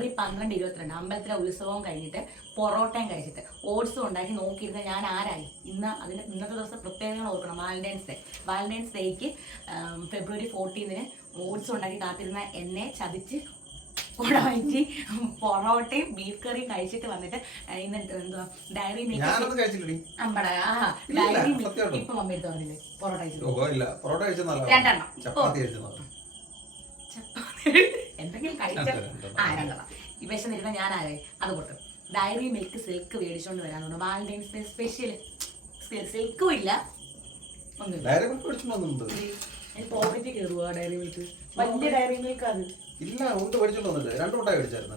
രാത്രി 12:22 അമ്പലത്തിലെ ഉത്സവവും കഴിഞ്ഞിട്ട് പൊറോട്ടയും കഴിച്ചിട്ട് ഓട്സും ഉണ്ടാക്കി നോക്കിയിരുന്ന ഞാൻ ആരായി. ഇന്നത്തെ ദിവസം പ്രത്യേകങ്ങൾ ഓർക്കണം. വാലന്റൈൻസ് ഡേക്ക് February 14 ഓട്സ് ഉണ്ടാക്കി കാത്തിരുന്ന എന്നെ ചതിച്ച് കൊടവഞ്ചി പൊറോട്ടയും ബീഫ് കറിയും കഴിച്ചിട്ട് വന്നിട്ട് ഇന്ന് എന്തുവാ ഡയറി മിൽക്ക് ഇപ്പൊ മമ്മി എടുത്ത് പറഞ്ഞില്ലേ പൊറോട്ട രണ്ടെണ്ണം എന്തെങ്കിലും കഴിച്ചാൽ രണ്ടെണ്ണം ഈ വിശന്നിരുന്ന ഞാൻ ആരായി. അത് പൊട്ടും. ഡയറി മിൽക്ക് സിൽക്ക് മേടിച്ചോണ്ട് വരാൻ തോന്നുന്നു. വാലന്റൈൻസ് ഡേ സ്പെഷ്യൽ സിൽക്കും ഇല്ല ഒന്നും പോക്കറ്റ് കയറുക. ഡയറി മിൽക്ക് വലിയ ഡയറി മിൽക്ക് അത് ഇല്ല ഉണ്ട് മേടിച്ചോണ്ട് വന്നിട്ട് 2 മുട്ടായി മേടിച്ചായിരുന്നു.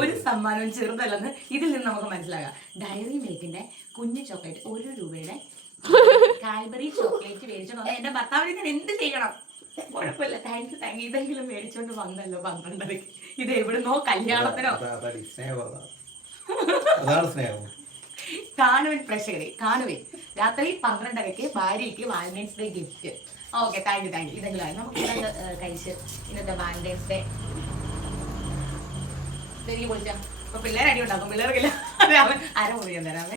ഒരു സമ്മാനവും ചെറുതല്ലെന്ന് ഇതിൽ നിന്ന് നമുക്ക് മനസ്സിലാകാം. ഡയറി മിൽക്കിന്റെ കുഞ്ഞു ചോക്ലേറ്റ് 1 രൂപയുടെ കാൽബറി ചോക്ലേറ്റ് മേടിച്ചോണ്ട് എന്റെ ഭർത്താവിനെ ഞാൻ എന്ത് ചെയ്യണം? കുഴപ്പമില്ല, താങ്ക് യു. ഇതെങ്കിലും മേടിച്ചോണ്ട് വന്നല്ലോ 12:00. ഇത് എവിടുന്നോ കല്യാണത്തിനോ. കാണുവൻ പ്രേക്ഷകരെ, കാണുവൻ. രാത്രി 12:00 ഭാര്യയ്ക്ക് Valentine's day gift. Okay, thank you. ഇതെങ്കിലും നമുക്ക് ഇതൊക്കെ കഴിച്ച് ഇന്നത്തെ വാലന്റൈൻസ് ഡേ പൊളിച്ചാ. അപ്പൊ പിള്ളേർ അടി ഉണ്ടാക്കും. പിള്ളേർക്കില്ല, അര മുറിയാൻ തരാമേ.